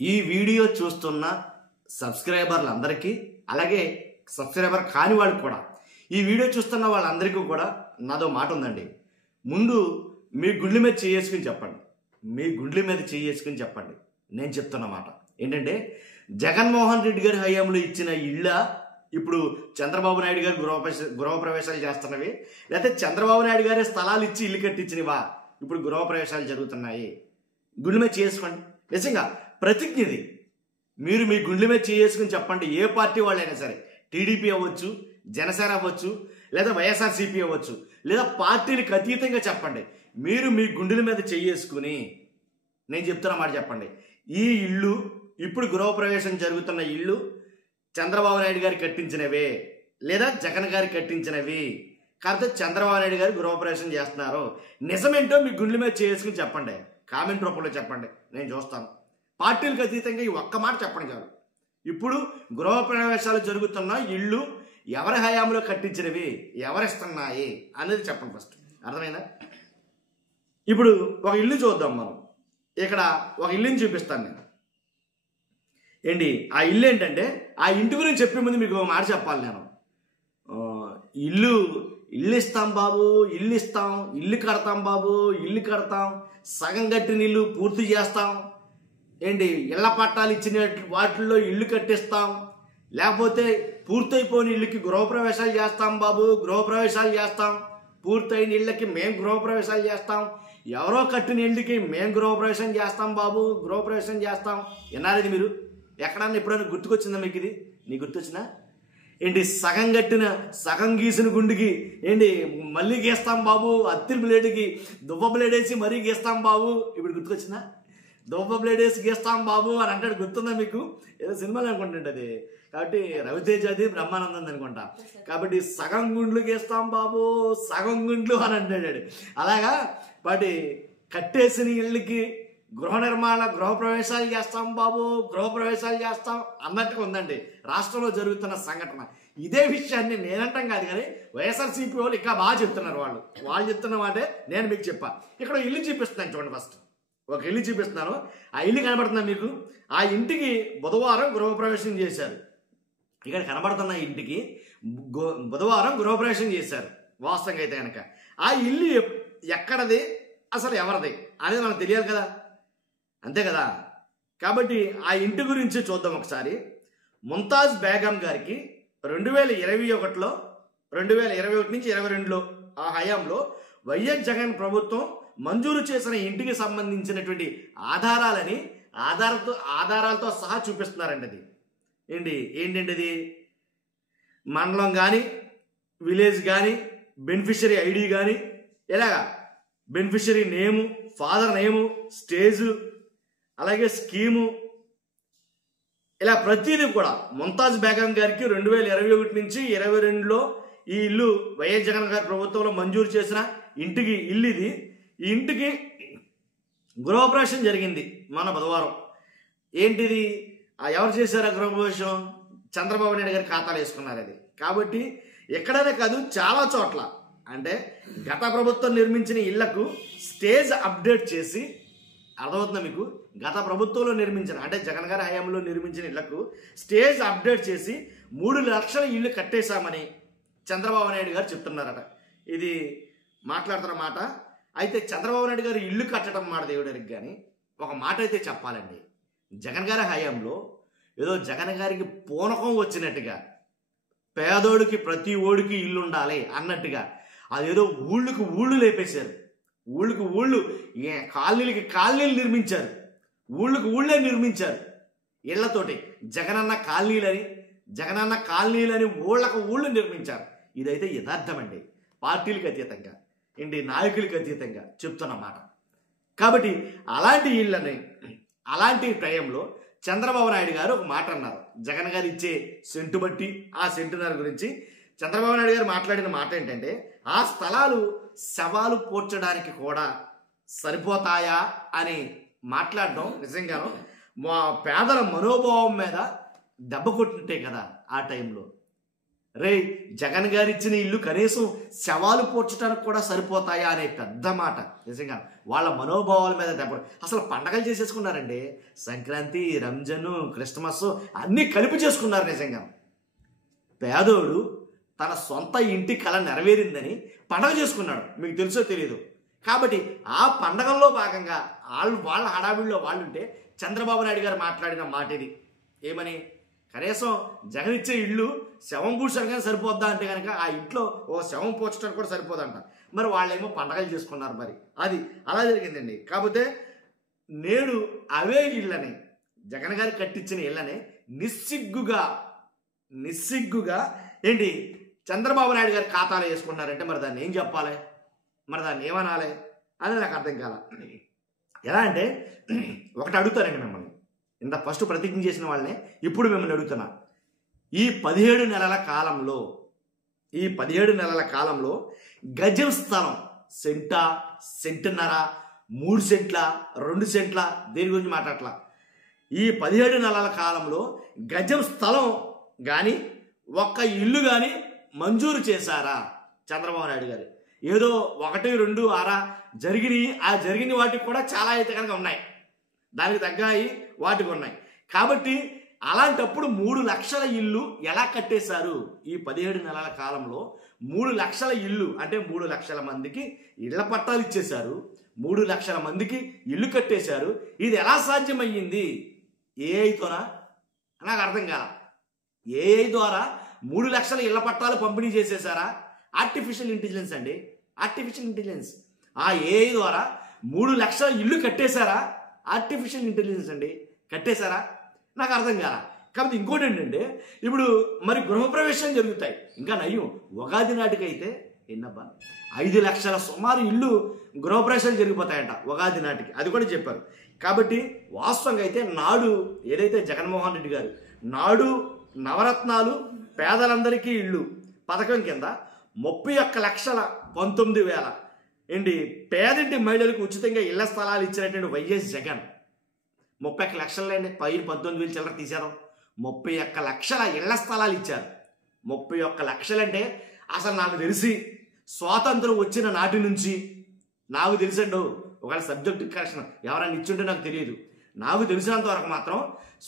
ఈ వీడియో చూస్తున్న సబ్స్క్రైబర్లందరికీ అలాగే సబ్స్క్రైబర్ కాని వాళ్ళకి కూడా ఈ వీడియో చూస్తున్న వాళ్ళందరికీ కూడా నాదో మాట ఉందండి. ముందు మీ గుండెల మీద చేసుకుని చెప్పండి. మీ గుండెల మీద చేసుకుని చెప్పండి. నేను చెప్తున్న మాట ఏంటంటే, జగన్మోహన్ రెడ్డి గారి హయాంలో ఇచ్చిన ఇళ్ళ ఇప్పుడు చంద్రబాబు నాయుడు గారు గృహప్రవేశాలు చేస్తున్నవి, లేకపోతే చంద్రబాబు నాయుడు గారి స్థలాలు ఇచ్చి ఇల్లు కట్టించినవా ఇప్పుడు గృహప్రవేశాలు జరుగుతున్నాయి? గుండెల మీద చేసుకోండి. నిజంగా ప్రతిజ్ఞది. మీరు మీ గుండెల మీద చేసుకుని చెప్పండి. ఏ పార్టీ వాళ్ళైనా సరే, టీడీపీ అవ్వచ్చు, జనసేన అవ్వచ్చు, లేదా వైఎస్ఆర్సీపీ అవ్వచ్చు, లేదా పార్టీలకు అతీతంగా చెప్పండి. మీరు మీ గుండెల మీద చేసుకుని నేను చెప్తున్న మాట చెప్పండి. ఈ ఇల్లు ఇప్పుడు గృహప్రవేశం జరుగుతున్న ఇల్లు చంద్రబాబు నాయుడు గారు కట్టించినవే, లేదా జగన్ గారు కట్టించినవి, కాకపోతే చంద్రబాబు నాయుడు గారు గృహప్రవేశం చేస్తున్నారు. నిజమేంటో మీ గుండెల మీద చేసుకుని చెప్పండి. కామెంట్ రూపంలో చెప్పండి, నేను చూస్తాను. పార్టీలకు అతీతంగా ఈ ఒక్క మాట చెప్పండి చాలు. ఇప్పుడు గృహప్రవేశాలు జరుగుతున్న ఇళ్ళు ఎవరి హయాంలో కట్టించినవి, ఎవరిస్తున్నాయి అనేది చెప్పండి ఫస్ట్. అర్థమైందా? ఇప్పుడు ఒక ఇల్లు చూద్దాం మనం. ఇక్కడ ఒక ఇల్లుని చూపిస్తాను నేను. ఏంటి ఆ ఇల్లు ఏంటంటే, ఆ ఇంటి గురించి చెప్పే ముందు మీకు ఒక మాట చెప్పాలి నేను. ఇల్లు ఇస్తాం బాబు, ఇల్లు ఇస్తాం, ఇల్లు కడతాం బాబు, ఇల్లు కడతాం, సగం కట్టిన ఇల్లు పూర్తి చేస్తాం, ఏంటి ఇళ్ల పట్టాలు ఇచ్చిన వాటిల్లో ఇల్లు కట్టిస్తాం, లేకపోతే పూర్తయిపోయిన ఇళ్ళకి గృహప్రవేశాలు చేస్తాం బాబు, గృహప్రవేశాలు చేస్తాం, పూర్తయిన ఇళ్ళకి మేము గృహప్రవేశాలు చేస్తాం, ఎవరో కట్టిన ఇళ్ళకి మేము గృహప్రవేశం చేస్తాం బాబు, గృహప్రవేశం చేస్తాం. విన్నారది మీరు? ఎక్కడన్నా ఎప్పుడైనా గుర్తుకొచ్చిందా మీకు ఇది? నీకు గుర్తొచ్చిందా? ఏంటి సగం కట్టిన సగం గీసిన గుండికి ఏంటి మళ్ళీ గీస్తాం బాబు, అత్తిరి బ్లేడ్కి దువ్వ బ్లేడ్ వేసి మరీ గీస్తాం బాబు. ఇప్పుడు గుర్తుకొచ్చిందా? దువ్వ బ్లేడ్ వేసి గీస్తాం బాబు అని అంటాడు. గుర్తుందా మీకు? ఏదో సినిమాలు అనుకుంటుంటే అది. కాబట్టి రవితేజ అది బ్రహ్మానందం అనుకుంటా. కాబట్టి సగం గుండ్లు గీస్తాం బాబు, సగం గుండ్లు అని అంటాడు. అలాగా వాటి కట్టేసిన ఇళ్ళకి గృహప్రవేశాలు చేస్తాం బాబు, గృహప్రవేశాలు చేస్తాం అన్నట్టుగా ఉందండి రాష్ట్రంలో జరుగుతున్న సంఘటన. ఇదే విషయాన్ని నేనంటాం కాదు, కానీ వైఎస్ఆర్సీపీ వాళ్ళు ఇంకా బాగా చెప్తున్నారు. వాళ్ళు చెప్తున్న మాటే నేను మీకు చెప్పా. ఇక్కడ ఇల్లు చూపిస్తున్నాను చూడండి. ఫస్ట్ ఒక ఇల్లు చూపిస్తున్నాను. ఆ ఇల్లు కనబడుతుందా మీకు? ఆ ఇంటికి బుధవారం గృహప్రవేశం చేశారు. ఇక్కడ కనబడుతున్న ఇంటికి బుధవారం గృహప్రవేశం చేశారు. వాస్తవంగా అయితే కనుక ఆ ఇల్లు ఎక్కడది, అసలు ఎవరిది అనేది మనకు తెలియాలి కదా, అంతే కదా. కాబట్టి ఆ ఇంటి గురించి చూద్దాం ఒకసారి. ముంతాజ్ బేగం గారికి 2021 నుంచి 2022 ఆ హయాంలో వైఎస్ జగన్ ప్రభుత్వం మంజూరు చేసిన ఇంటికి సంబంధించినటువంటి ఆధారాలతో సహా చూపిస్తున్నారండి. అది ఏంటంటే అది మండలం కానీ, విలేజ్ కానీ, బెనిఫిషరీ ఐడి కానీ, ఇలాగా బెనిఫిషరీ నేము, ఫాదర్ నేము, స్టేజు, అలాగే స్కీము, ఇలా ప్రతిదీ కూడా ముంతాజ్ బేగం గారికి 2021 నుంచి 2022లో ఈ ఇల్లు వైఎస్ జగన్ గారి ప్రభుత్వంలో మంజూరు చేసిన ఇల్లు ఇది. ఈ ఇంటికి గృహప్రవేశం జరిగింది మన బుధవారం. ఏంటిది? ఎవరు చేశారు ఆ గృహప్రవేశం? చంద్రబాబు నాయుడు గారి ఖాతాలు వేసుకున్నారు అది. కాబట్టి ఎక్కడైనా కాదు, చాలా చోట్ల అంటే గత ప్రభుత్వం నిర్మించిన ఇళ్లకు స్టేజ్ అప్డేట్ చేసి, అర్థమవుతుందా మీకు? గత ప్రభుత్వంలో నిర్మించిన, అంటే జగన్ గారి హయాంలో నిర్మించిన ఇళ్లకు స్టేజ్ అప్డేట్ చేసి 3 లక్షల ఇళ్ళు కట్టేశామని చంద్రబాబు నాయుడు గారు చెప్తున్నారట. ఇది మాట్లాడుతున్న మాట. అయితే చంద్రబాబు నాయుడు గారు ఇల్లు కట్టడం మాట దేవుడానికి, కానీ ఒక మాట అయితే చెప్పాలండి. జగన్ గారి హయాంలో ఏదో జగన్ గారికి పూనకం వచ్చినట్టుగా, పేదోడికి ప్రతి ఓడికి ఇల్లు ఉండాలి అన్నట్టుగా అదేదో ఊళ్ళు లేపేశారు. ఊళ్ళు కాలనీలకి కాలనీలు నిర్మించారు. ఊళ్ళే నిర్మించారు ఇళ్లతోటి. జగనన్న కాలనీలని ఊళ్ళు నిర్మించారు. ఇదైతే యథార్థం అండి. పార్టీలకు అతీతంగా, నాయకులకు అతీతంగా చెప్తున్న మాట. కాబట్టి అలాంటి ఇళ్ళని, అలాంటి టైంలో చంద్రబాబు నాయుడు గారు ఒక మాట అన్నారు. జగన్ గారు ఇచ్చే సెంటు బట్టి, ఆ సెంటున్నర గురించి చంద్రబాబు నాయుడు గారు మాట్లాడిన మాట ఏంటంటే, ఆ స్థలాలు శవాలు పోర్చడానికి కూడా సరిపోతాయా అని మాట్లాడడం నిజంగాను మా పేదల మనోభావం మీద దెబ్బ కొట్టినట్టే కదా. ఆ టైంలో రే జగన్ గారు ఇచ్చిన ఇల్లు కనీసం శవాలు పోర్చడానికి కూడా సరిపోతాయా అనే పెద్ద మాట. నిజంగా వాళ్ళ మనోభావాల మీద దెబ్బ. అసలు పండగలు చేసేసుకున్నారండి. సంక్రాంతి, రంజాను, క్రిస్మస్ అన్నీ కలిపి చేసుకున్నారు. నిజంగా పేదోడు తన సొంత ఇంటి కళ నెరవేరిందని పండగ చేసుకున్నాడు. మీకు తెలుసో తెలియదు. కాబట్టి ఆ పండగల్లో భాగంగా వాళ్ళ హడావిడిలో వాళ్ళుంటే చంద్రబాబు నాయుడు గారు మాట్లాడిన మాట ఇది. ఏమని? కనీసం జగన్ ఇచ్చే ఇల్లు శవం పూడ్చడానికి సరిపోద్దా అంటే కనుక ఆ ఇంట్లో ఓ శవం పూడ్చడానికి కూడా సరిపోదంట. మరి వాళ్ళేమో పండగలు చేసుకున్నారు. మరి అది అలా జరిగిందండి. కాకపోతే నేడు అవే ఇళ్ళని, జగన్ గారు కట్టించిన ఇళ్ళని నిస్సిగ్గుగా ఏంటి చంద్రబాబు నాయుడు గారి ఖాతాలో వేసుకుంటున్నారంటే మరి దాన్ని ఏం చెప్పాలి? మరి దాన్ని ఏమనాలి అని నాకు అర్థం కాల. ఎలా అంటే ఒకటి అడుగుతారండి మిమ్మల్ని, ఇంత ఫస్ట్ ప్రతిజ్ఞ చేసిన వాళ్ళనే ఇప్పుడు మిమ్మల్ని అడుగుతున్నా. ఈ 17 నెలల కాలంలో గజం స్థలం సెంటా, సెంటున్నర, 3 సెంట్ల, 2 సెంట్ల, దేని గురించి మాట్లాడట్లా. ఈ 17 నెలల కాలంలో గజం స్థలం కానీ ఒక్క ఇల్లు కానీ మంజూరు చేశారా చంద్రబాబు నాయుడు గారు? ఏదో 1, 2, 6 జరిగినాయి. ఆ జరిగిన వాటికి కూడా చాలా అయితే కనుక ఉన్నాయి, దానికి తగ్గాయి వాటికి ఉన్నాయి. కాబట్టి అలాంటప్పుడు 3 లక్షల ఇల్లు ఎలా కట్టేశారు? ఈ 17 నెలల కాలంలో 3 లక్షల ఇల్లు అంటే 3 లక్షల మందికి ఇళ్ల పట్టాలు ఇచ్చేశారు, 3 లక్షల మందికి ఇల్లు కట్టేశారు. ఇది ఎలా సాధ్యమయ్యింది? ఏఐతోనా? నాకు అర్థం కాల. ఏఐ ద్వారా 3 లక్షల ఇళ్ల పట్టాలు పంపిణీ చేసేసారా? ఆర్టిఫిషియల్ ఇంటెలిజెన్స్ అండి, ఆర్టిఫిషియల్ ఇంటెలిజెన్స్. ఆ ఏఐ ద్వారా 3 లక్షల ఇల్లు కట్టేశారా? ఆర్టిఫిషియల్ ఇంటెలిజెన్స్ అండి, కట్టేశారా? నాకు అర్థం కాల. కాబట్టి ఇంకోటి ఏంటంటే ఇప్పుడు మరి గృహప్రవేశం జరుగుతాయి. ఇంకా నయ్యం ఉగాది నాటికైతే ఎన్నబ్బా 5 లక్షల సుమారు ఇల్లు గృహప్రవేశాలు జరిగిపోతాయంట ఉగాది నాటికి. అది కూడా చెప్పారు. కాబట్టి వాస్తవంగా అయితే నాడు ఏదైతే జగన్మోహన్ రెడ్డి గారు నాడు నవరత్నాలు పేదలందరికీ ఇల్లు పథకం కింద 31,19,000 ఏంటి పేదింటి మహిళలకు ఉచితంగా ఇళ్ల స్థలాలు ఇచ్చినటువంటి వైఎస్ జగన్ 31 లక్షలండి, 19,000 చిల్లర తీశారు. 31 లక్షల ఇళ్ల స్థలాలు ఇచ్చారు. 31 లక్షలంటే అసలు నాకు తెలిసి స్వాతంత్రం వచ్చిన నాటి నుంచి నాకు తెలిసండు. ఒకవేళ సబ్జెక్ట్ కరెక్షన్ ఎవరైనా ఇచ్చుంటే నాకు తెలియదు. నాకు తెలిసినంత వరకు మాత్రం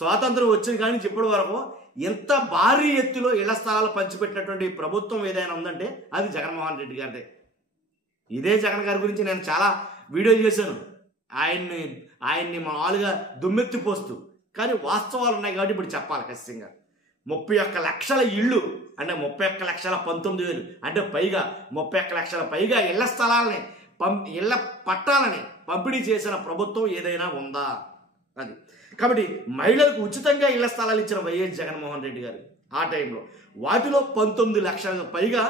స్వాతంత్రం వచ్చిన కానీ ఇప్పటి వరకు ఎంత భారీ ఎత్తులో ఇళ్ల స్థలాలు పంచిపెట్టినటువంటి ప్రభుత్వం ఏదైనా ఉందంటే అది జగన్మోహన్ రెడ్డి గారిదే. ఇదే జగన్ గారి గురించి నేను చాలా వీడియోలు చేశాను, ఆయన్ని మామూలుగా దుమ్మెత్తిపోస్తూ. కానీ వాస్తవాలు ఉన్నాయి కాబట్టి ఇప్పుడు చెప్పాలి ఖచ్చితంగా. 31 లక్షల ఇళ్ళు అంటే 31,19,000 అంటే పైగా 31 లక్షల పైగా ఇళ్ల స్థలాలని ఇళ్ల పట్టాలని పంపిణీ చేసిన ప్రభుత్వం ఏదైనా ఉందా? అది. కాబట్టి మహిళలకు ఉచితంగా ఇళ్ల స్థలాలు ఇచ్చిన వైఎస్ జగన్మోహన్ రెడ్డి గారు ఆ టైంలో వాటిలో 19 లక్షలకు పైగా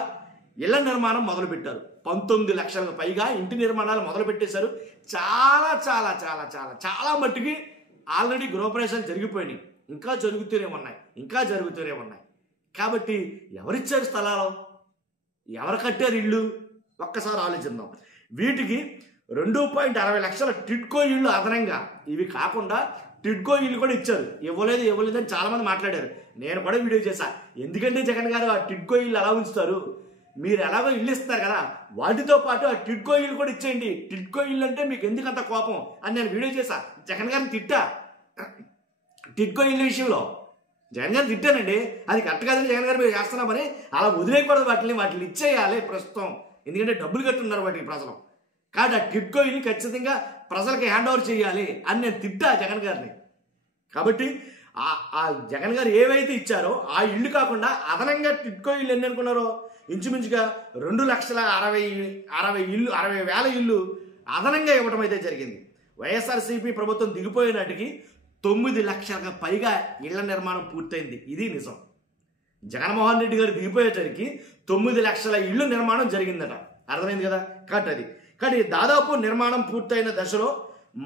ఇళ్ల నిర్మాణం మొదలుపెట్టారు. 19 లక్షలకు పైగా ఇంటి నిర్మాణాలు మొదలుపెట్టేశారు. చాలా చాలా చాలా చాలా చాలా మట్టుకి ఆల్రెడీ గృహప్రవేశాలు జరిగిపోయినాయి, ఇంకా జరుగుతూనే ఉన్నాయి. కాబట్టి ఎవరిచ్చారు స్థలాలు? ఎవరు కట్టారు ఇళ్ళు? ఒక్కసారి ఆలోచిద్దాం. వీటికి 2.60 లక్షల టిడ్కో ఇళ్ళు అదనంగా, ఇవి కాకుండా టిడ్కో ఇల్లు కూడా ఇచ్చారు. ఇవ్వలేదని చాలా మంది మాట్లాడారు. నేను కూడా వీడియో చేశా. ఎందుకంటే జగన్ గారు ఆ టిడ్కో ఇల్లు అలా ఉంచుతారు? మీరు ఎలాగో ఇల్లు ఇస్తారు కదా, వాటితో పాటు ఆ టిడ్కో ఇల్లు కూడా ఇచ్చేయండి. టిడ్కో ఇల్లు అంటే మీకు ఎందుకంత కోపం అని నేను వీడియో చేశా. జగన్ గారిని తిట్టా టిడ్కో ఇల్లు విషయంలో. జగన్ గారిని తిట్టానండి. అది కరెక్ట్ కాదని జగన్ గారు మీరు చేస్తున్నామని అలా వదిలేయకూడదు. వాటిని ఇచ్చేయాలి ప్రస్తుతం, ఎందుకంటే డబ్బులు కట్టున్నారు వాటికి ప్రజలు. కాబట్టి ఆ టిడ్కో ఇల్లు ఖచ్చితంగా ప్రజలకి హ్యాండ్ ఓవర్ చేయాలి అని నేను తిట్టా జగన్ గారిని. కాబట్టి ఆ జగన్ గారు ఏవైతే ఇచ్చారో ఆ ఇల్లు కాకుండా అదనంగా టిడ్కో ఇల్లు ఎన్ని అనుకున్నారో ఇంచుమించుగా 2,60,000 ఇల్లు అదనంగా ఇవ్వడం అయితే జరిగింది. వైఎస్ఆర్సీపీ ప్రభుత్వం దిగిపోయే నాటికి 9 లక్షలకు పైగా ఇళ్ల నిర్మాణం పూర్తయింది. ఇది నిజం. జగన్మోహన్ రెడ్డి గారు దిగిపోయేసరికి 9 లక్షల ఇళ్ళు నిర్మాణం జరిగిందట. అర్థమైంది కదా? కానీ దాదాపు నిర్మాణం పూర్తయిన దశలో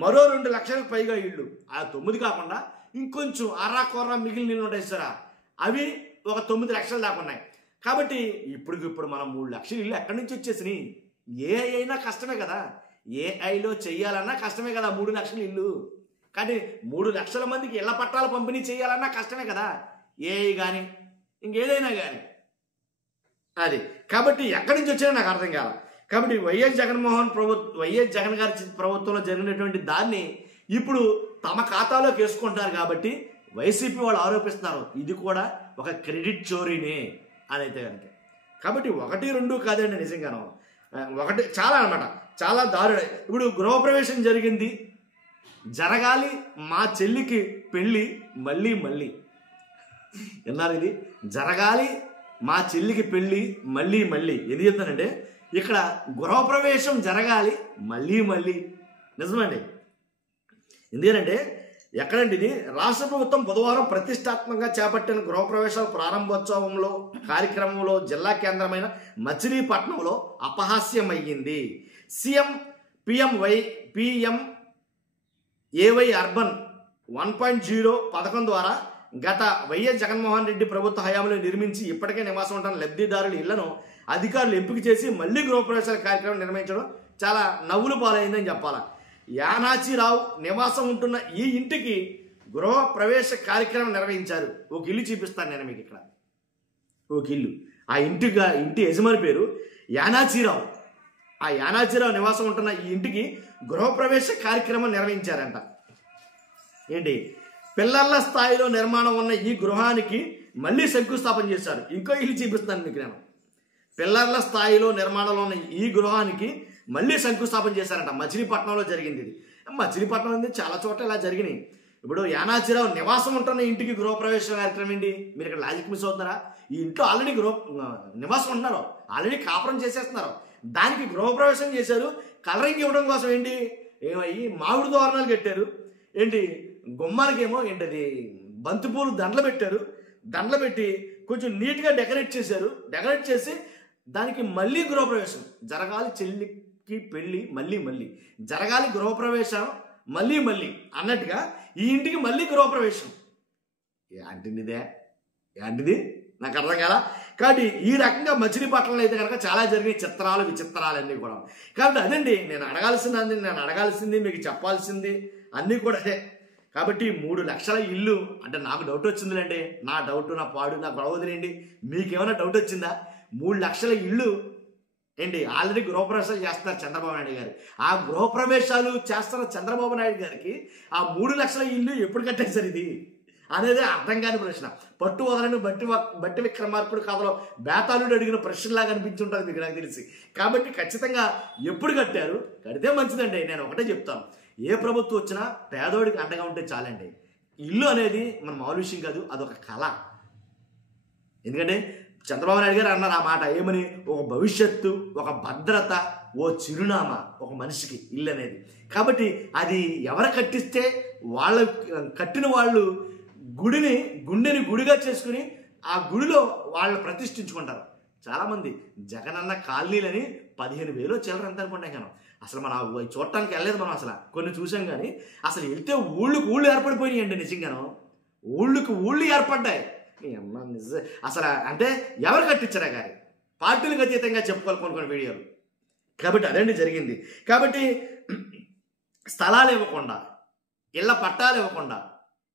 మరో 2 లక్షలకు పైగా ఇళ్ళు, ఆ 9 కాకుండా ఇంకొంచెం అర్రాకొర్ర మిగిలిన ఉంటాయి సార్, అవి ఒక 9 లక్షలు దాకా ఉన్నాయి. కాబట్టి ఇప్పుడు మనం 3 లక్షల ఇల్లు ఎక్కడి నుంచి వచ్చేసినాయి? ఏఐ అయినా కష్టమే కదా, ఏఐలో చెయ్యాలన్నా కష్టమే కదా 3 లక్షల ఇల్లు. కానీ 3 లక్షల మందికి ఇళ్ల పట్టాలు పంపిణీ చేయాలన్నా కష్టమే కదా, ఏఐ కానీ ఇంకేదైనా కానీ. అది కాబట్టి ఎక్కడి నుంచి వచ్చాయో నాకు అర్థం కాల. కాబట్టి వైఎస్ జగన్ గారి ప్రభుత్వంలో జరిగినటువంటి దాన్ని ఇప్పుడు తమ ఖాతాలోకి వేసుకుంటున్నారు. కాబట్టి వైసీపీ వాళ్ళు ఆరోపిస్తున్నారు ఇది కూడా ఒక క్రెడిట్ చోరీనే అని అయితే కనుక. కాబట్టి 1, 2 కాదండి, నిజంగాను ఒకటి చాలా అనమాట, చాలా దారుణ. ఇప్పుడు గృహప్రవేశం జరిగింది, జరగాలి మా చెల్లికి పెళ్ళి మళ్ళీ మళ్ళీ విన్నారు. ఇది జరగాలి మా చెల్లికి పెళ్ళి మళ్ళీ మళ్ళీ ఎందుకు చెప్తానంటే ఇక్కడ గృహప్రవేశం జరగాలి మళ్ళీ మళ్ళీ నిజమండి. ఎందుకంటే ఎక్కడంటే ఇది రాష్ట్ర ప్రభుత్వం బుధవారం ప్రతిష్టాత్మకంగా చేపట్టిన గృహప్రవేశాల ప్రారంభోత్సవంలో కార్యక్రమంలో జిల్లా కేంద్రమైన మచిలీపట్నంలో అపహాస్యమయ్యింది. సీఎం పిఎంఏవై అర్బన్ 1.0 పథకం ద్వారా గత వైఎస్ జగన్మోహన్ రెడ్డి ప్రభుత్వ హయాంలో నిర్మించి ఇప్పటికే నివాసం ఉంటున్న లబ్ధిదారుల ఇళ్లను అధికారులు ఎంపిక చేసి మళ్లీ గృహప్రవేశాల కార్యక్రమం నిర్వహించడం చాలా నవ్వులు పాలైందని చెప్పాలా. యానాచిరావు నివాసం ఉంటున్న ఈ ఇంటికి గృహప్రవేశ కార్యక్రమం నిర్వహించారు. ఒక ఇల్లు చూపిస్తాను నేను మీకు ఇక్కడ. ఒక ఇల్లు, ఆ ఇంటి యజమాని పేరు యానాచిరావు. ఆ యానాచిరావు నివాసం ఉంటున్న ఈ ఇంటికి గృహప్రవేశ కార్యక్రమం నిర్వహించారంట. ఏంటి, పిల్లల స్థాయిలో నిర్మాణం ఉన్న ఈ గృహానికి మళ్ళీ శంకుస్థాపన చేశారు. ఇంకో ఇల్లు చూపిస్తాను మీకు నేను. పిల్లర్ల స్థాయిలో నిర్మాణంలో ఉన్న ఈ గృహానికి మళ్ళీ శంకుస్థాపన చేశారంట. మచిలీపట్నంలో జరిగింది ఇది. మచిలీపట్నం అనేది చాలా చోట్ల ఇలా జరిగినాయి. ఇప్పుడు యానాచిరావు నివాసం ఉంటున్న ఇంటికి గృహప్రవేశ కార్యక్రమం ఏంటి? మీరు ఇక్కడ లాజిక్ మిస్ అవుతున్నారా? ఈ ఇంట్లో ఆల్రెడీ నివాసం ఉంటున్నారు, ఆల్రెడీ కాపురం చేసేస్తున్నారు, దానికి గృహప్రవేశం చేశారు. కలరింగ్ ఇవ్వడం కోసం ఏంటి ఏమయ్యి మామిడి తోరణాలు కట్టారు, ఏంటి గుమ్మానికేమో ఏంటది బంతిపూలు దండలు పెట్టారు, దండలు పెట్టి కొంచెం నీట్గా డెకరేట్ చేశారు. డెకరేట్ చేసి దానికి మళ్ళీ గృహప్రవేశం జరగాలి, చెల్లికి పెళ్ళి మళ్ళీ మళ్ళీ జరగాలి, గృహప్రవేశం మళ్ళీ మళ్ళీ అన్నట్టుగా ఈ ఇంటికి మళ్ళీ గృహప్రవేశం. ఏంటిది నాకు అర్థం కాదా? కాబట్టి ఈ రకంగా మచిలీపట్నంలో అయితే కనుక చాలా జరిగిన చిత్రాలు విచిత్రాలన్నీ కూడా. కాబట్టి అదండి నేను అడగాల్సింది మీకు చెప్పాల్సింది అన్నీ కూడా అదే. కాబట్టి 3 లక్షల ఇల్లు అంటే నాకు డౌట్ వచ్చిందిలేండి, నా డౌట్ నా పాడు నాకు వదిలేండి. మీకేమైనా డౌట్ వచ్చిందా? 3 లక్షల ఇల్లు ఏంటి ఆల్రెడీ గృహప్రవేశాలు చేస్తున్నారు చంద్రబాబు నాయుడు గారు. ఆ గృహప్రవేశాలు చేస్తున్న చంద్రబాబు నాయుడు గారికి ఆ 3 లక్షల ఇల్లు ఎప్పుడు కట్టేశారు ఇది అనేది అర్థం కాని ప్రశ్న. పట్టు వదలని బట్టి విక్రమార్కుడు కథలో బేతాళుడు అడిగిన ప్రశ్నలాగా అనిపించి ఉంటుంది మీకు నాకు తెలిసి. కాబట్టి ఖచ్చితంగా ఎప్పుడు కట్టారు, కడితే మంచిదండి. నేను ఒకటే చెప్తాను, ఏ ప్రభుత్వం వచ్చినా పేదోడికి అండగా ఉంటే చాలండి. ఇల్లు అనేది మన మామూలు విషయం కాదు, అదొక కళ. ఎందుకంటే చంద్రబాబు నాయుడు గారు అన్నారు ఆ మాట, ఏమని, ఒక భవిష్యత్తు, ఒక భద్రత, ఓ చిరునామా ఒక మనిషికి ఇల్లు అనేది. కాబట్టి అది ఎవరు కట్టిస్తే వాళ్ళ కట్టిన వాళ్ళు గుండెని గుడిగా చేసుకుని ఆ గుడిలో వాళ్ళు ప్రతిష్ఠించుకుంటారు. చాలామంది జగనన్న కాలనీలని 15,000 చిల్లర ఎంత అనుకుంటాం కానీ అసలు మనం చూడటానికి వెళ్ళలేదు. మనం అసలు కొన్ని చూసాం కానీ అసలు వెళ్తే ఊళ్ళు ఏర్పడిపోయినాయి అండి. నిజంగాను ఊళ్ళు ఏర్పడ్డాయి. అసలు అంటే ఎవరు కట్టించారా కానీ పార్టీలకు అతీతంగా చెప్పుకోవాలి కొన్ని వీడియోలు. కాబట్టి అదండి జరిగింది. కాబట్టి స్థలాలు ఇవ్వకుండా, ఇళ్ళ పట్టాలు ఇవ్వకుండా,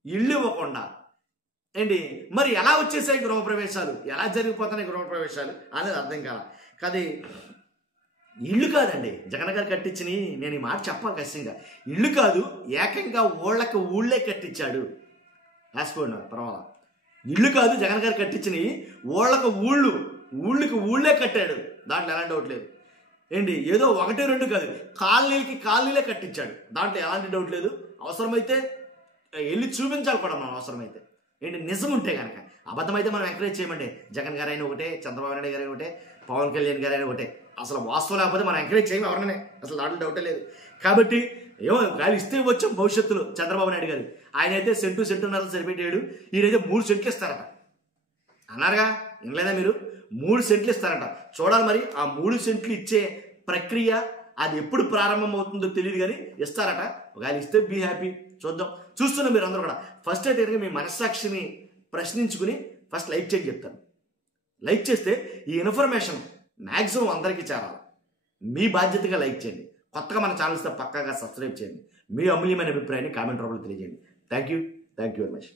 ఇళ్ళు ఇవ్వకుండా ఏంటి మరి ఎలా వచ్చేసాయి గృహప్రవేశాలు, ఎలా జరిగిపోతున్నాయి గృహప్రవేశాలు అనేది అర్థం కాదు. కాదు ఇల్లు కాదండి జగన్ గారు కట్టించినవి. నేను ఈ మాట చెప్పాలి ఖచ్చితంగా. ఇల్లు కాదు, ఏకంగా ఊళ్ళే కట్టించాడు. రాసుకోండి పర్వాలా. ఇల్లు కాదు జగన్ గారు కట్టించినవి, ఊళ్ళే కట్టాడు. దాంట్లో ఎలాంటి డౌట్ లేదు. ఏంటి ఏదో 1, 2 కాదు, కాలనీలే కట్టించాడు. దాంట్లో ఎలాంటి డౌట్ లేదు. అవసరమైతే వెళ్ళి చూపించాలి కూడా మనం అవసరమైతే. ఏంటి నిజం ఉంటే కనుక, అబద్ధమైతే మనం ఎంకరేజ్ చేయమండి. జగన్ గారైనా ఒకటే, చంద్రబాబు నాయుడు గారైనా ఒకటే, పవన్ కళ్యాణ్ గారైనా ఒకటే. అసలు వాస్తవం లేకపోతే మనం ఎంకరేజ్ చేయము ఎవరినే, అసలు దాంట్లో డౌటే లేదు. కాబట్టి ఏమో గాలి ఇస్తే వచ్చాం భవిష్యత్తులో చంద్రబాబు నాయుడు గారు. ఆయన అయితే సెంటున్నర సరిపెట్టాడు, ఈయనైతే 3 సెంట్లు ఇస్తారట అన్నారుగా. వినలేదా మీరు? 3 సెంట్లు ఇస్తారట. చూడాలి మరి ఆ 3 సెంట్లు ఇచ్చే ప్రక్రియ అది ఎప్పుడు ప్రారంభం అవుతుందో తెలియదు కానీ ఇస్తారట. ఒకవేళ ఇస్తే బీ హ్యాపీ. చూద్దాం. చూస్తున్నా మీరు అందరూ కూడా. ఫస్ట్ అయితే కనుక మీ మనస్సాక్షిని ప్రశ్నించుకుని ఫస్ట్ లైక్ చేయని చెప్తాను. లైక్ చేస్తే ఈ ఇన్ఫర్మేషన్ మ్యాక్సిమం అందరికీ చేరాలి. మీ బాధ్యతగా లైక్ చేయండి. కొత్తగా మన ఛానల్స్తో పక్కాగా సబ్స్క్రైబ్ చేయండి. మీ అమూల్యమైన అభిప్రాయాన్ని కామెంట్ రూపంలో తెలియజేయండి. Thank you very much.